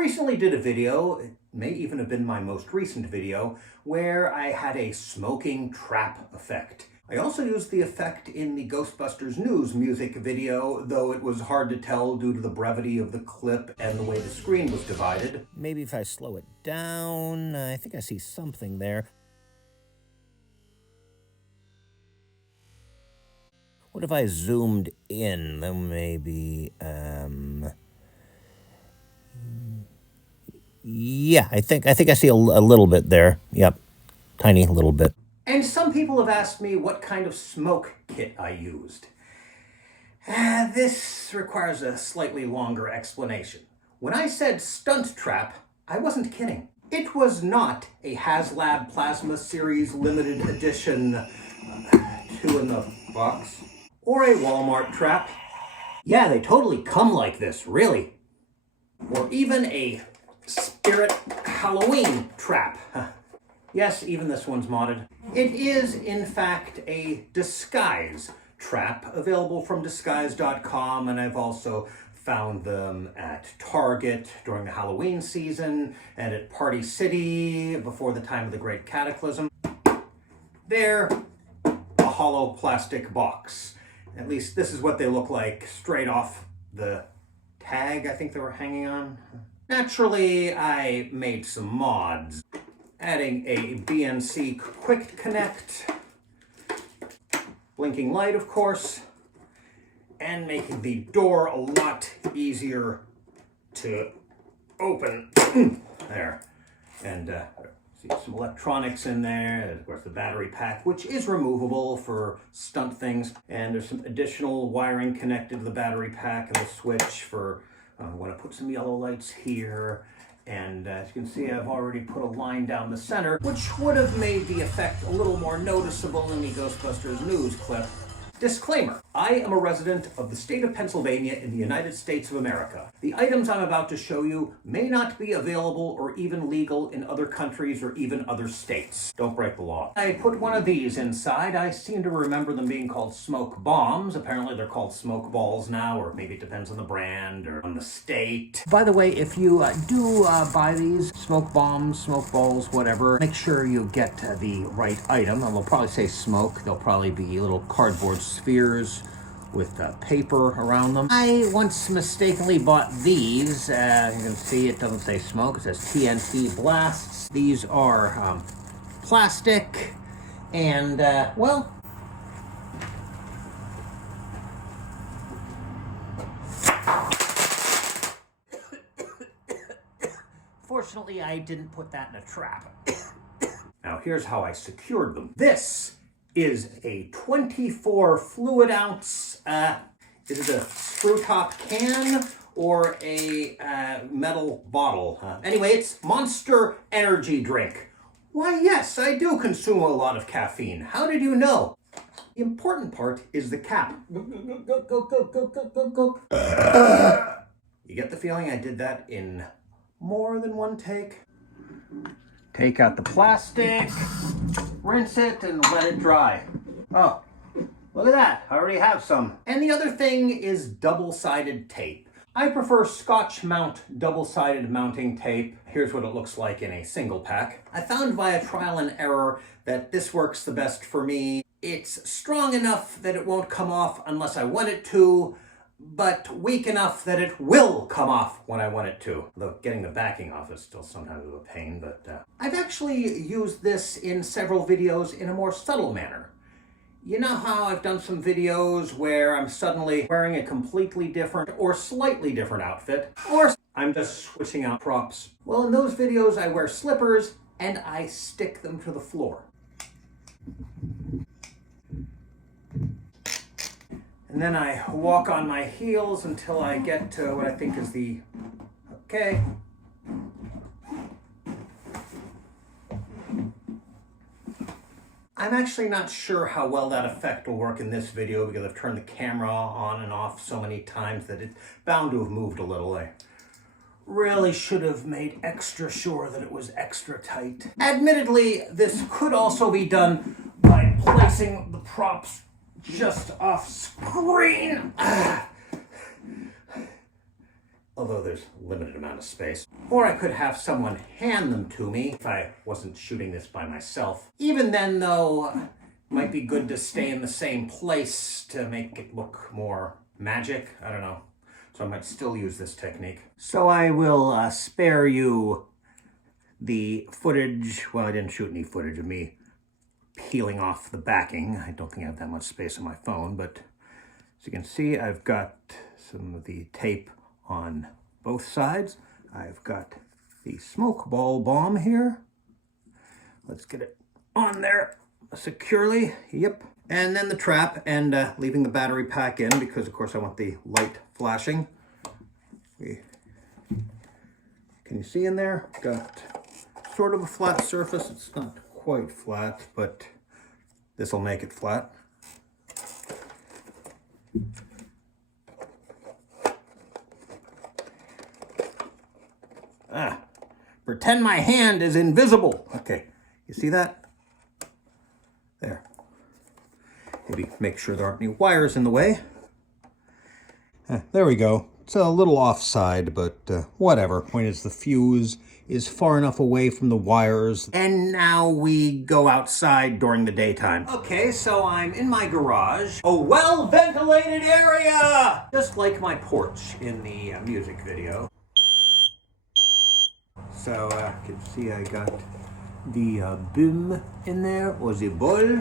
recently did a video, it may even have been my most recent video, where I had a smoking trap effect. I also used the effect in the Ghostbusters news music video, though it was hard to tell due to the brevity of the clip and the way the screen was divided. Maybe if I slow it down, I think I see something there. What if I zoomed in? Then maybe, yeah, I think I see a little bit there. Yep, tiny little bit. And some people have asked me what kind of smoke kit I used. This requires a slightly longer explanation. When I said stunt trap, I wasn't kidding. It was not a HasLab Plasma Series limited edition 2 in the box or a Walmart trap. Yeah, they totally come like this, really. Or even a Spirit Halloween trap. Yes, even this one's modded. It is, in fact, a disguise trap, available from disguise.com, and I've also found them at Target during the Halloween season, and at Party City before the time of the Great Cataclysm. They're a hollow plastic box. At least this is what they look like straight off the tag I think they were hanging on. Naturally, I made some mods, adding a BNC quick connect, blinking light of course, and making the door a lot easier to open. There. And see some electronics in there, of course the battery pack, which is removable for stunt things, and there's some additional wiring connected to the battery pack and the switch for I want to put some yellow lights here. And as you can see, I've already put a line down the center, which would have made the effect a little more noticeable in the Ghostbusters news clip. Disclaimer, I am a resident of the state of Pennsylvania in the United States of America. The items I'm about to show you may not be available or even legal in other countries or even other states. Don't break the law. I put one of these inside. I seem to remember them being called smoke bombs. Apparently they're called smoke balls now, or maybe it depends on the brand or on the state. By the way, if you do buy these smoke bombs, smoke balls, whatever, make sure you get the right item. And they'll probably say smoke. They'll probably be little cardboard spheres with paper around them. I once mistakenly bought these. You can see it doesn't say smoke, it says TNT blasts. These are plastic and, well, fortunately I didn't put that in a trap. Now here's how I secured them. This is a 24 fluid ounce, is it a screw top can or a metal bottle? Anyway, it's Monster Energy Drink. Why, yes, I do consume a lot of caffeine. How did you know? The important part is the cap. You get the feeling I did that in more than one take? Take out the plastic, rinse it, and let it dry. Oh, look at that. I already have some. And the other thing is double-sided tape. I prefer Scotch Mount double-sided mounting tape. Here's what it looks like in a single pack. I found via trial and error that this works the best for me. It's strong enough that it won't come off unless I want it to, but weak enough that it will come off when I want it to. Though getting the backing off is still sometimes a pain, but I've actually used this in several videos in a more subtle manner. You know how I've done some videos where I'm suddenly wearing a completely different or slightly different outfit, or I'm just switching out props? Well, in those videos I wear slippers and I stick them to the floor. And then I walk on my heels until I get to what I think is the, okay. I'm actually not sure how well that effect will work in this video because I've turned the camera on and off so many times that it's bound to have moved a little. I really should have made extra sure that it was extra tight. Admittedly, this could also be done by placing the props just off screen. Although there's a limited amount of space. Or I could have someone hand them to me if I wasn't shooting this by myself. Even then, though, it might be good to stay in the same place to make it look more magic. I don't know. So I might still use this technique. So I will spare you the footage. Well, I didn't shoot any footage of me peeling off the backing. I don't think I have that much space on my phone, but as you can see, I've got some of the tape on both sides. I've got the smoke ball bomb here. Let's get it on there securely. Yep. And then the trap, and leaving the battery pack in because, of course, I want the light flashing. Can you see in there? Got sort of a flat surface. It's not quite flat, but this will make it flat. Pretend my hand is invisible. Okay, you see that? There. Maybe make sure there aren't any wires in the way. There we go. It's a little offside, but whatever. Point is, the fuse is far enough away from the wires. And now we go outside during the daytime. Okay, so I'm in my garage. A well-ventilated area! Just like my porch in the music video. So you can see I got the boom in there, or the bowl.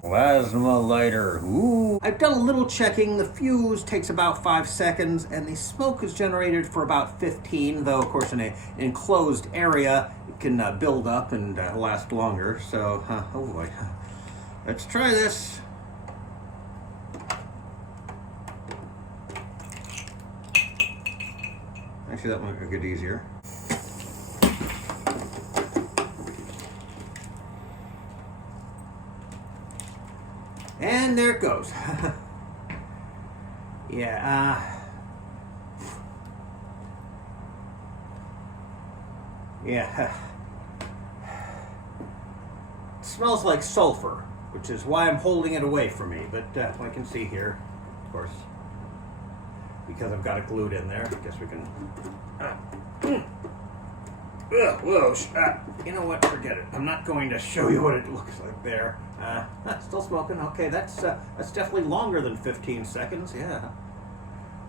Plasma lighter. Ooh. I've done a little checking. The fuse takes about 5 seconds, and the smoke is generated for about 15, though, of course, in an enclosed area, it can build up and last longer. So, oh boy. Let's try this. Actually, that might get easier. And there it goes. Yeah, yeah. It smells like sulfur, which is why I'm holding it away from me. But I can see here, of course, because I've got it glued in there. I guess we can. Whoa! You know what? Forget it. I'm not going to show you what it looks like there. Still smoking. Okay, that's definitely longer than 15 seconds. Yeah.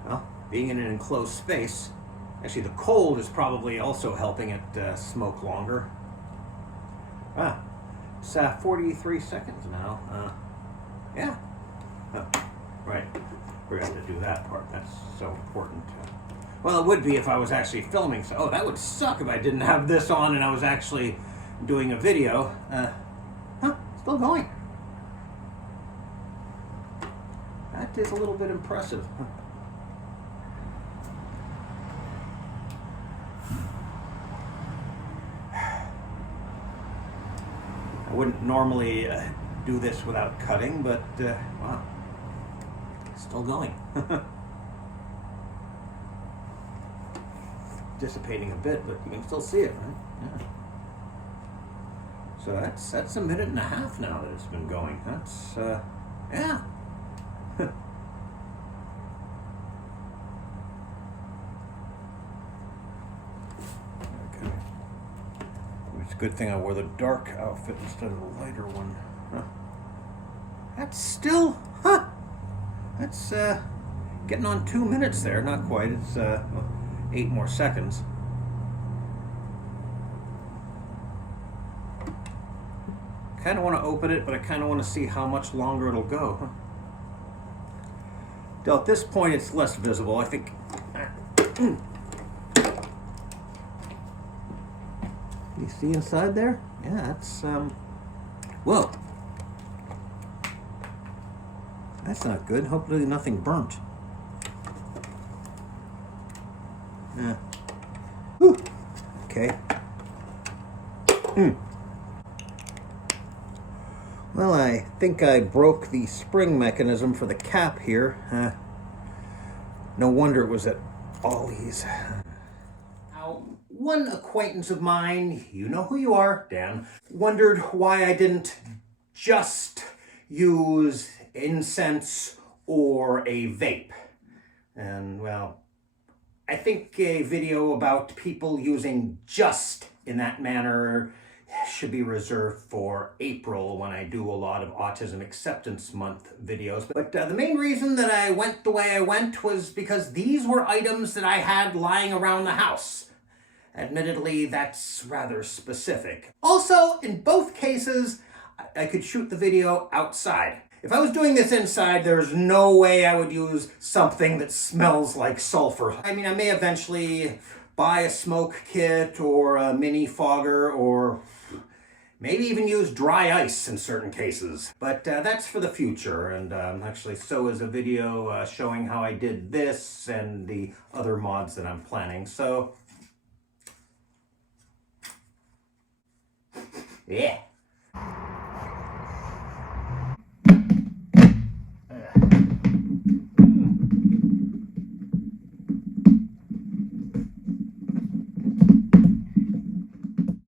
Well, being in an enclosed space, actually, the cold is probably also helping it smoke longer. It's 43 seconds now. Yeah. Right. We're going to do that part. That's so important. Well, it would be if I was actually filming. So, that would suck if I didn't have this on and I was actually doing a video. Still going. That is a little bit impressive. I wouldn't normally do this without cutting, but wow, still going. Dissipating a bit, but you can still see it, right? Yeah. So that's a minute and a half now that it's been going. That's yeah. Okay. It's a good thing I wore the dark outfit instead of the lighter one. Huh. That's still, that's getting on 2 minutes there. Not quite. It's 8 more seconds. Kind of want to open it, but I kind of want to see how much longer it'll go. Till at this point, it's less visible. I think. You see inside there? Yeah, that's whoa. That's not good. Hopefully, nothing burnt. Yeah. Whew. Okay. Well, I think I broke the spring mechanism for the cap here. No wonder it was at Ollie's. Now, one acquaintance of mine, you know who you are, Dan, wondered why I didn't just use incense or a vape. And, well, I think a video about people using just in that manner should be reserved for April, when I do a lot of Autism Acceptance Month videos. But the main reason that I went the way I went was because these were items that I had lying around the house. Admittedly, that's rather specific. Also, in both cases, I could shoot the video outside. If I was doing this inside, there's no way I would use something that smells like sulfur. I mean, I may eventually buy a smoke kit or a mini fogger, or maybe even use dry ice in certain cases. But that's for the future, and actually so is a video showing how I did this and the other mods that I'm planning. So, yeah.